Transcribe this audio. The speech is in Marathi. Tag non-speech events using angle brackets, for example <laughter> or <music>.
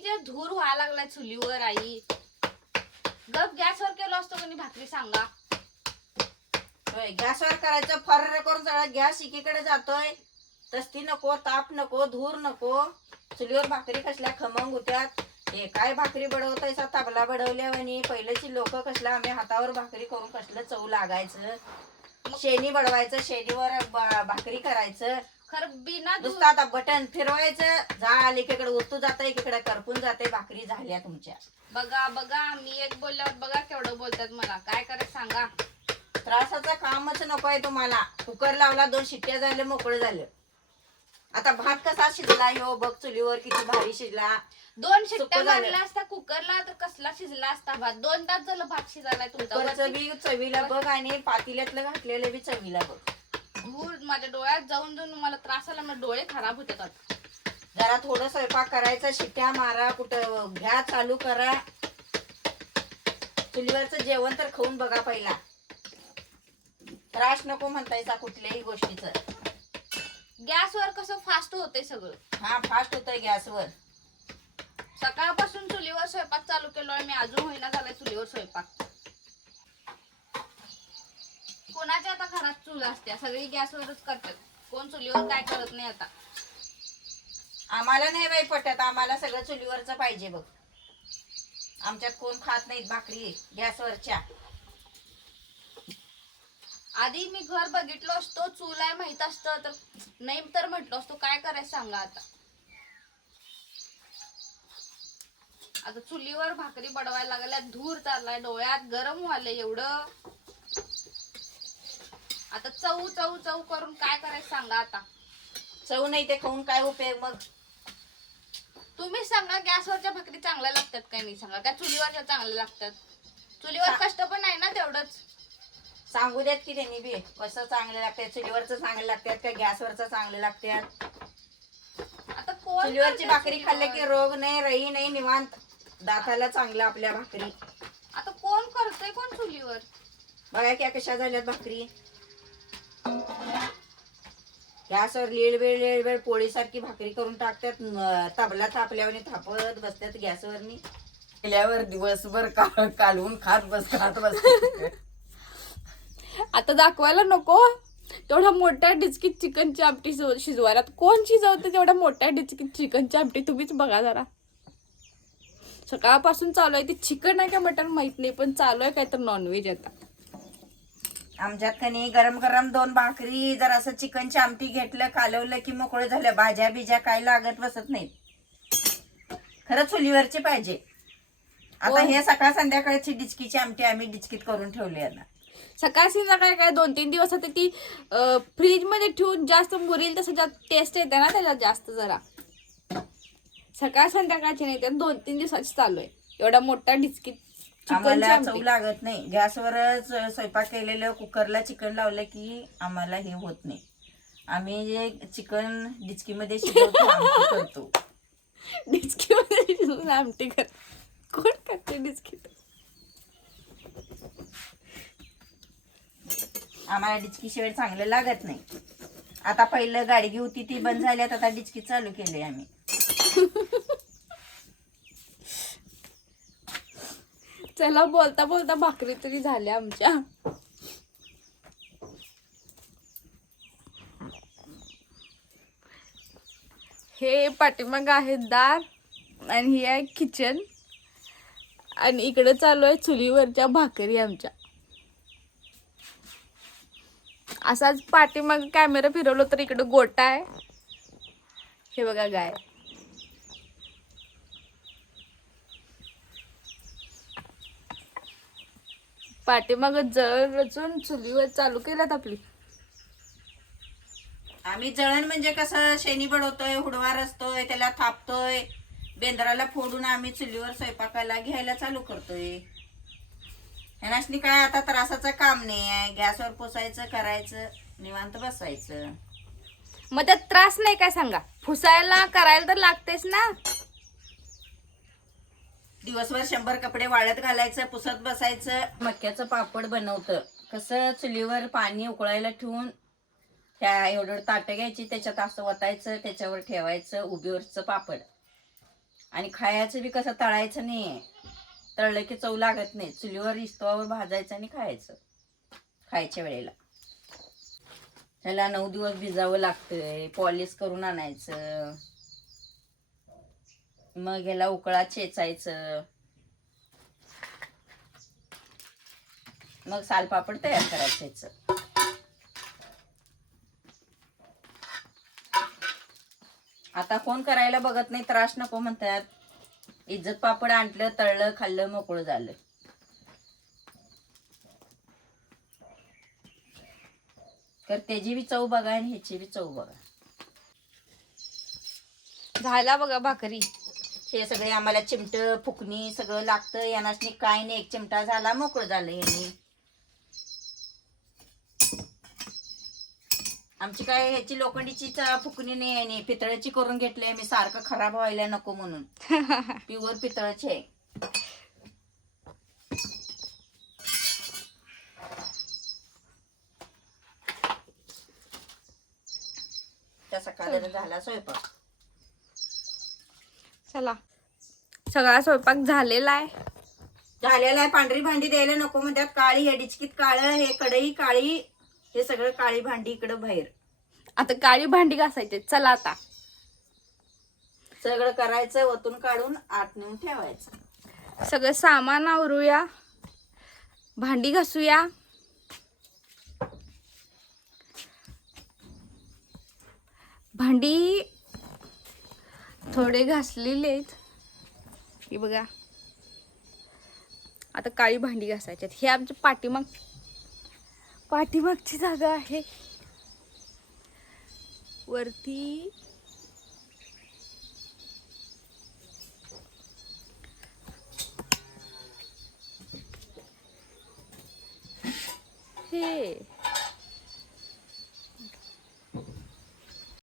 किती धूर व्हायला लागलाय चुलीवर आई. गप गॅसवर केलो असतो कोणी भाकरी सांगा. गॅसवर करायचं फर्र करून सगळा गॅस एकीकडे जातोय. तस्ती नको ताप नको धूर नको. चुलीवर भाकरी कसल्या खमंग होत्यात. हे काय भाकरी बडवतायचा तबला बडवल्यावानी पहिल्याची लोक कसल्या आम्ही हातावर भाकरी करून कसलं चव लागायचं? शेणी बडवायचं शेणीवर ब- भाकरी करायचं. खरं बिना धूर नुसतं आता बटन फिरवायचं. झाल एकीकडे ओतू जातं एकीकडे करपून जाते भाकरी झाल्या तुमच्या. बघा बघा मी एक बोलल्यावर बघा केवढं बोलतात मला. काय करायचं सांगा. त्रासाचं कामच नको आहे तुम्हाला. कुकर लावला दोन शिट्ट्या झाल्या मोकळं झालं. आता भात कसा शिजला ह्यो? बघ चुलीवर किती भारी शिजला. दोन शिट्ट्या सुकं झालं. मारल्या असता कुकरला तर कसला शिजला असता भात? दोन तास झालं भात शिजायला तुमचा. बी चवीला बघ आणि पातील्यातलं घातलेलं बी चवीला बघ. माझ्या डोळ्यात जाऊन जाऊन मला त्रास आला माझे डोळे खराब होतात आता. जरा थोडं स्वयंपाक करायचा शिट्ट्या मारा कुठं घ्या चालू करा. चुलीवरचं जेवण तर खाऊन बघा पहिला. त्रास नको म्हणतायचा कुठल्याही गोष्टीचं. गॅसवर कसं फास्ट होतंय सगळं? हा फास्ट होतोय गॅसवर. सकाळपासून चुलीवर स्वयंपाक चालू केलोय मी अजून होईना झालाय चुलीवर स्वयंपाक. कोणाच्या आता घरात चूल असते? सगळी गॅसवरच करतात. कोण चुलीवर काय करत नाही आता? आम्हाला नाही बाई पटत आम्हाला सगळं चुलीवरचं पाहिजे बघ. आमच्यात कोण खात नाहीत भाकरी गॅसवरच्या. आधी मी घर बघितलो असतो चूल आहे माहीत असतं तर नाही तर म्हटलो असतो काय करायचं सांगा आता. आता चुलीवर भाकरी बडवायला लागल्या धूर चाललाय डोळ्यात गरम व्हायलंय एवढं. आता चव चव चव करून काय करायचं सांगा आता. चव नाही ते खाऊन काय उपयोग मग? तुम्ही सांगा गॅसवरच्या भाकरी चांगल्या लागतात काय नाही सांगा? का चुलीवरच्या चांगल्या लागतात? चुलीवर कष्ट पण आहे ना तेवढंच. सांगू देत की त्यांनी बी. कसं चांगलं लागतात? चुलीवरचं चांगलं लागतात का गॅसवरचं चांगलं लागतात? आता कोण चुलीवरची भाकरी खाल्ले की चुलीवर? रोग नाही रही नाही निवांत. दाताला चांगलं आपल्या भाकरी. आता कोण करतोय कोण चुलीवर? बघा क्या कशा झाल्यात भाकरी. गॅसवर लीळ वेळ लीळ वेळ पोळीसारखी भाकरी करून टाकतात. न- तबला थापल्यावर थापत बसतात गॅसवरनी. केल्यावर दिवसभर का- कालवून खात बस खात बस आता दाखवायला नको. तेवढ्या मोठ्या डिचकीत चिकनची आमटी शिजव- शिजवायला. कोण शिजवते तेवढ्या मोठ्या डिचकीत चिकनची आमटी? तुम्हीच बघा जरा. सकाळपासून चालू आहे. ते चिकन आहे का मटन माहीत नाही पण चालू आहे काय तर नॉनव्हेज आता. आमच्यात कनी गरम गरम दोन भाकरी जर असं चिकनची आमटी घेतलं कालवलं की मोकळं झालं. भाज्या बिज्या काय लागत बसत नाहीत. खरं चुलीवरची पाहिजे. आता कोण? हे सकाळ संध्याकाळची डिचकीची आमटी आम्ही डिचकीत करून ठेवली आता. सकाळ संध्याकाळी काय दोन तीन दिवस आता ती फ्रीजमध्ये ठेवून जास्त मुरील तसं जास्त टेस्ट येते ना त्याच्यात जास्त जरा. सकाळ संध्याकाळची नाही त्यात दोन तीन दिवसाची चालू आहे. एवढा मोठा चिकनची आम्हाला चव लागत नाही. गॅसवरच स्वयंपाक केलेलं कुकरला चिकन लावलं की आम्हाला हे होत नाही. आम्ही जे चिकन डिचकीमध्ये शिजवतो आमटी करतो. <laughs> डिचकीमध्ये शिजवून आमटी कर कोण करते डिचकीत आम्हाला डिचकी शिवाय चांगलं लागत नाही. आता पहिलं गाडगी होती ती बंद झाली आता डिचकी चालू केली आम्ही. चला बोलता बोलता भाकरी तरी झाल्या आमच्या. हे पाठीमाग आहे दार आणि ही आहे किचन. आणि इकडे चालू आहे चुलीवरच्या भाकरी आमच्या. असाच पाठीमाग कॅमेरा फिरवलो तर इकडे गोटा आहे. हे बघा गाय पाठीमाग जळ रचून चुलीवर चालू केल्यात आपली. आम्ही जळण म्हणजे कसं शेणी बडवतोय हुडवार असतोय त्याला थापतोय. बेंद्राला फोडून आम्ही चुलीवर स्वयंपाकाला घ्यायला चालू करतोय. ह्यानाशनी काय आता त्रासाचं काम नाही आहे. गॅसवर पोसायचं करायचं निवांत बसायचं. मग त्यात त्रास नाही काय सांगा? फुसायला करायला तर लागतेच ना. दिवसभर शंभर कपडे वाळत घालायचं पुसत बसायचं. मक्याचं पापड बनवतं. कसं चुलीवर पाणी उकळायला ठेवून त्या एवढं ताटं घ्यायची त्याच्यात असं वतायचं त्याच्यावर ठेवायचं उभीवरचं पापड. आणि खायचं बी कसं तळायचं नाही तळलं की चव लागत नाही. चुलीवर इस्तवावर भाजायचं आणि खायचं. खायच्या वेळेला. त्याला नऊ दिवस भिजावं लागतंय. पॉलिश करून आणायचं. मग याला उकळा चेचायचं. मग सालपापड तयार करायचं आता कोण करायला बघत नाही त्रास नको म्हणतात. इज्जत पापड आणलं तळलं खाल्लं मोकळं झालं. तर त्याची बी चव बघा आणि ह्याची बी चव बघा. झाला बघा भाकरी. हे सगळे आम्हाला चिमट फुकणी सगळं लागतं. यांनाच काय नाही एक चिमटा झाला मोकळं झालं यांनी. आमची काय ह्याची लोखंडीची चा- फुकणी नाही आहे नी. पितळाची करून घेतली मी. सारखं खराब व्हायला नको म्हणून. <laughs> प्युअर पितळाची आहे. त्या सकाळी झाला स्वयंपाक. चला. सगळा स्वयंपाक झालेला आहे. झालेला आहे. पांढरी भांडी द्यायला नको म्हणतात. काळी हे डिचकीत काळं हे कढई काळी हे सगळं काळी भांडी इकडं बाहेर. आता काळी भांडी घासायचे चला आता. सगळं करायचं ओतून काढून आत नेऊन ठेवायचं. सगळं सामान आवरूया भांडी घासूया. भांडी थोडे घासलेले आहेत. हे बघा. आता काळी भांडी घासायची हे आमच्या पाठीमाग पाठीमागची जागा आहे. वरती हे.